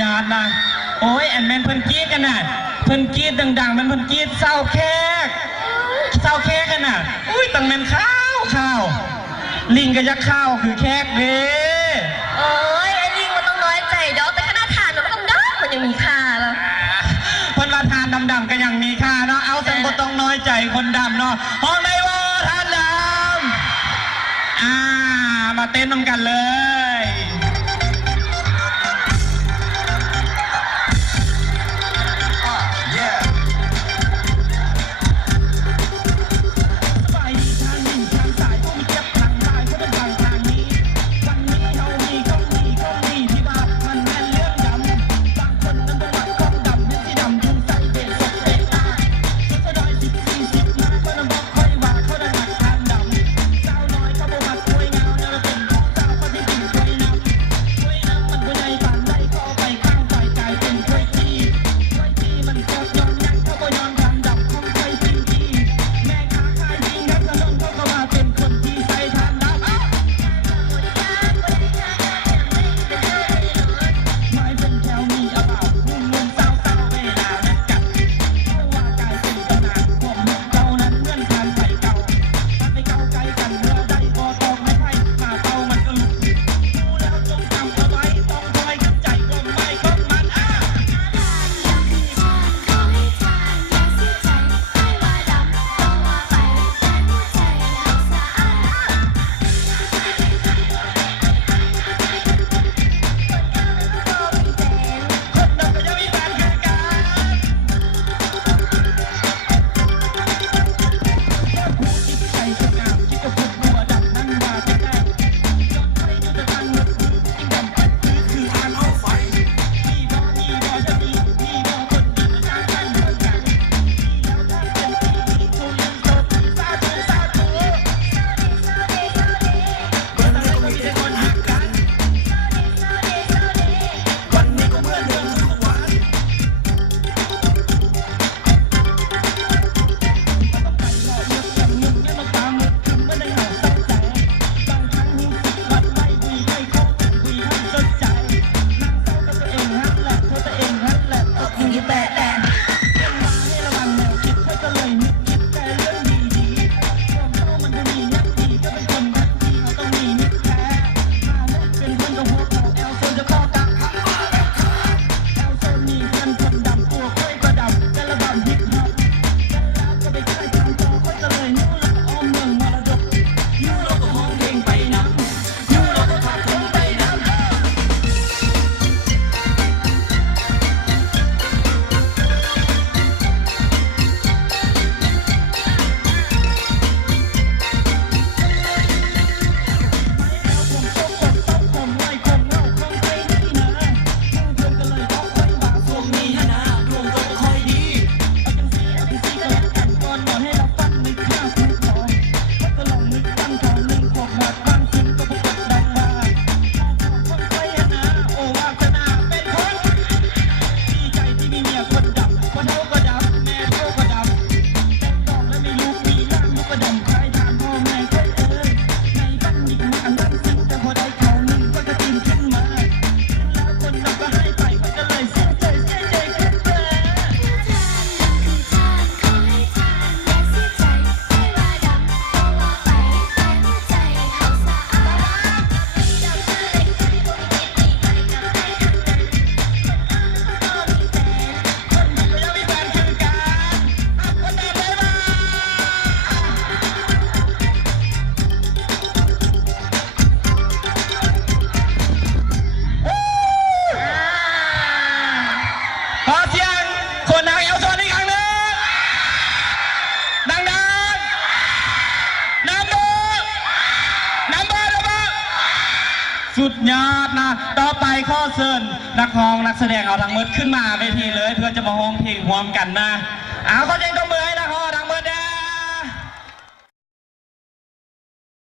ยอดนะโอ้ยแอนแมนเพิ่นกรีดกันน่ะเพิ่นกรีดดังๆมันเพิ่นกรีดเศร้าแคกกันน่ะอุ้ยตังแมนข้าวลิงก็ยักข้าวคือแคกเด้โอ้ยไอ้ลิงมันต้องน้อยใจเดี๋ยวแต่ขนาดทานมันก็ต้องดำมันยังมีค่าแล้วเพิ่นว่าทานดำๆก็ยังมีค่าเนาะเอาแต่บ่ต้องน้อยใจคนดำเนาะห้องในว่าทานดำมาเต้นนำกันเลยสุดยอดนะต่อไปข้อเชิญนักร้องนักแสดงเอาทั้งหมดขึ้นมาเวทีเลยเพื่อจะมาร้องเพลงพร้อมกันนะเอาขอเสียงตบมือให้